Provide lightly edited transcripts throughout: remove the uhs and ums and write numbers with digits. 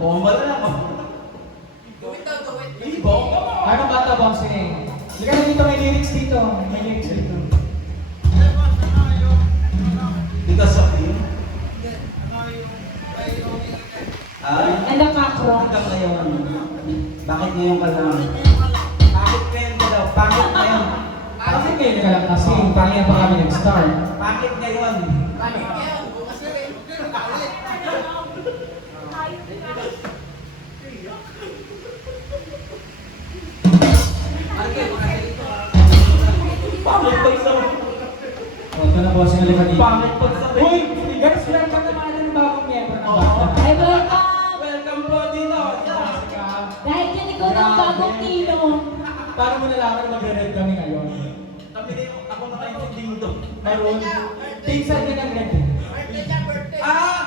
Oo, malala ko. Gawin daw, gawin. Ibong ka mo. Ano bata boxing? Liga na dito, may lyrics dito. May lyrics dito. Dito sa iyo. Ay, Anak akro. hanggang ngayon. Bakit ngayon ka lang? Bakit ngayon ka daw? Bakit ngayon? Bakit kayo nagalang kasi? Pangyan pa kami nag-start. Bakit ngayon? Balik yan. Bukas na rin. Pangit pa isang... O, ito na bossing na lima dito. Pangit pa sa... Uy! Guys, welcome naman ng bagong member ng bata. Ay, welcome! Welcome po dito. Dahil yan ikaw ng bagong tino. Paano mo nalaman na magre-red kami ngayon? Kami na yung... Ako nakaintinding to. Meron. Tingsan ka ng red. Birthday niya, birthday. Ah!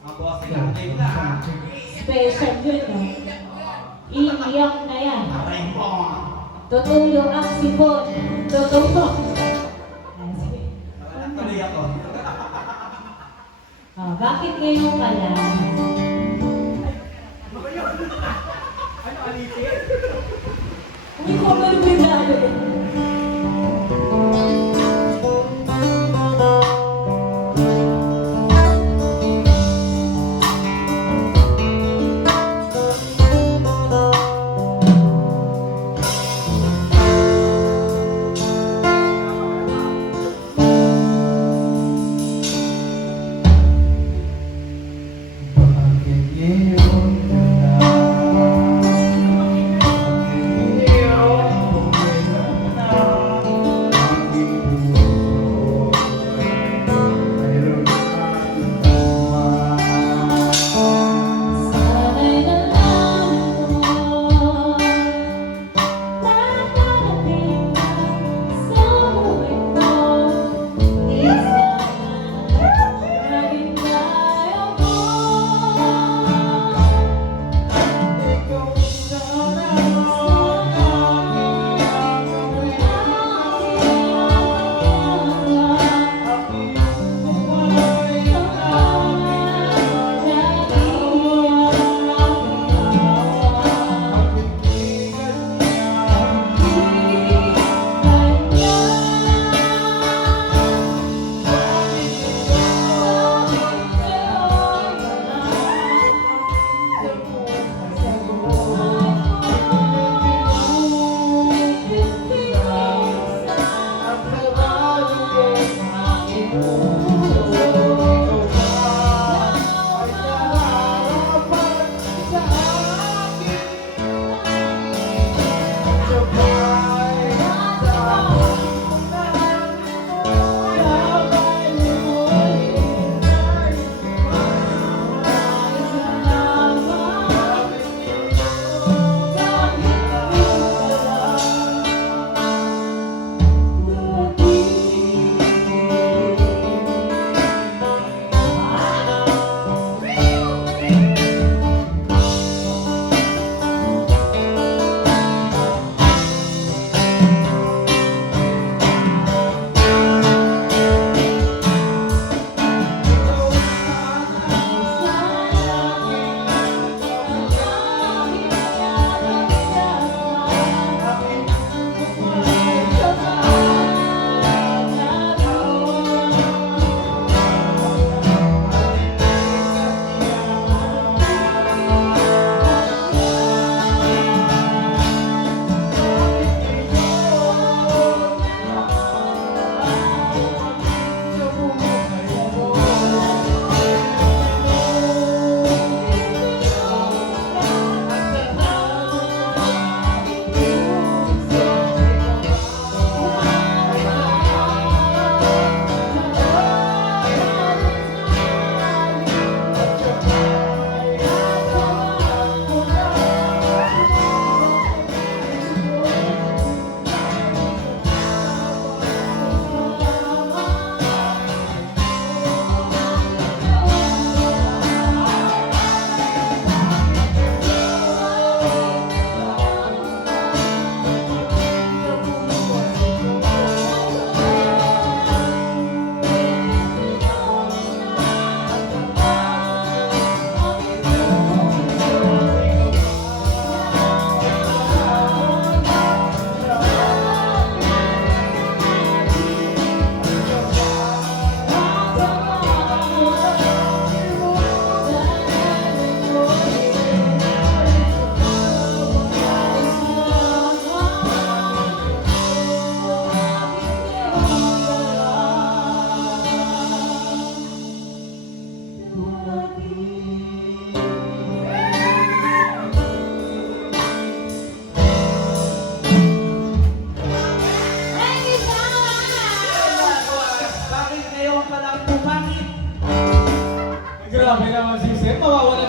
Mga boss, game na ha. Special yun, no? Iiyak na yan. Aray mo. Tutulo ang sipon. Tutulo. Ah, sige. Tuloy ako. Ah, bakit ngayon ka lang? Ano alitin? Hindi ko magbigado. Bakit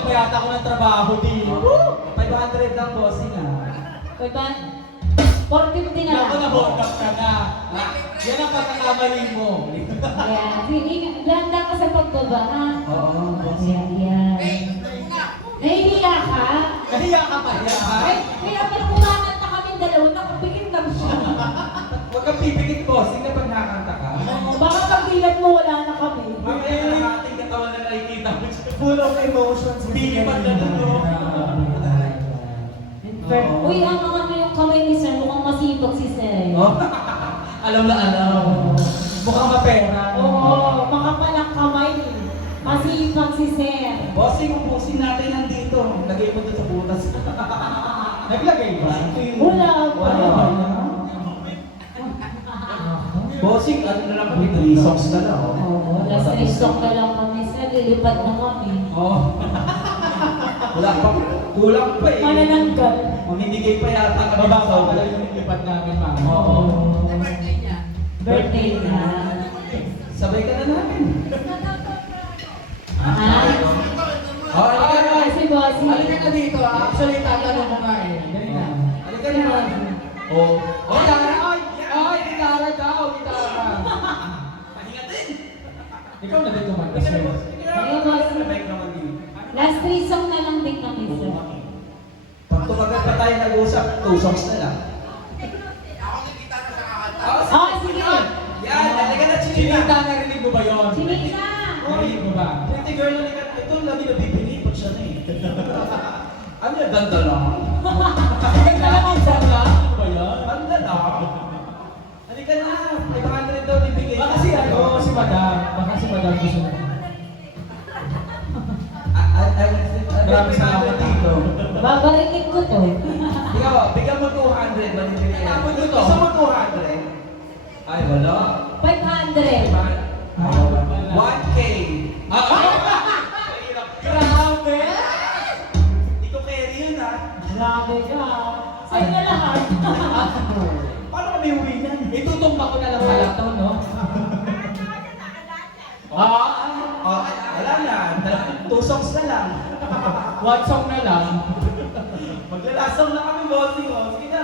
Nawalan pa yata ako ng trabaho dito. 500 lang bossing ah. Pagban, 450 na Naku, lang. na-hold up ka na. Yan ang pagkakamali mo. Ayan, sige, landa ka sa pagbaba, ha? Oo, bossing. Ayan, yan. Hey, muna. Nahihiya ka? Nahiya ka pa yan, ha? Ay, kaya pala kumakanta kami dalawa, nakapikit lang siya. Huwag kang pipikit bossing kapag nakakanta ka. Baka pagbilat mo, wala na kami. Mamaya na ating katawan na nakikita mo. Full of emotions. Pinipad na doon, no? Oo. Uy, ang mga yung kamay ni Sir, mukhang masipag si Sir. Oh, alam na alam. Mukhang mapera. Oo, makapalang kamay. Masipag si Sir. Bossing, upusin natin nandito. Lagay mo doon sa butas. Naglagay ba? Wala. Wala. Bossing, ano na lang kami? 3 socks na lang. oh. Oo, last restock na lang kami, Sir. Lilipad na kami. Oh. Wala pa. Kulang pa eh. Manananggal. Mamimigay pa yata kami. Mababa pala yung lipad namin, ma'am. Oo. Sa birthday niya. Birthday na. Sabay ka na namin. Ha? Oh, halika na. Si Bossy. Halika ka dito, ah. Actually, tatanong mo nga eh. Dali na. Halika na. Oh. Oh, Tara! Ay, gitara daw, gitara. Pahinga din. Ikaw na din kumanta, Halika na, sir. boss. Halika na. Ayun, boss. Sabay ka naman din. Last 3 song na lang din kami, Sir. Pag tumagal pa tayo nag-usap, 2 songs na lang. Ako nakita na sa kakanta. Oh, sige. Yan, halika na, Chinita, Chinita. narinig mo ba yun? Chinita. Narinig mo ba? Pretty girl, halika. Ito, lagi nabibili. Pag siya na eh. Ano yung ganda lang? Ganda lang ang song lang. Ano ba yan? Ganda lang. Halika na. 500 daw bibigay. Baka si ano, si Madam. Baka si Madam gusto na. Grabe sa ako dito. Babarikin ko to. Ikaw, bigyan mo 200, manibili ka. Tapos ito. Gusto mo 200? Ay, wala. 500. 1K. Grabe! Hindi ko carry yun ah. Grabe ka. Sa'yo na lahat. Paano kami uwi yan? Itutumba ko na lang pala to, no? Oh, wala na. 2 songs na lang. One song na lang. Maglalasang na kami, bossing. Oh. Sige na.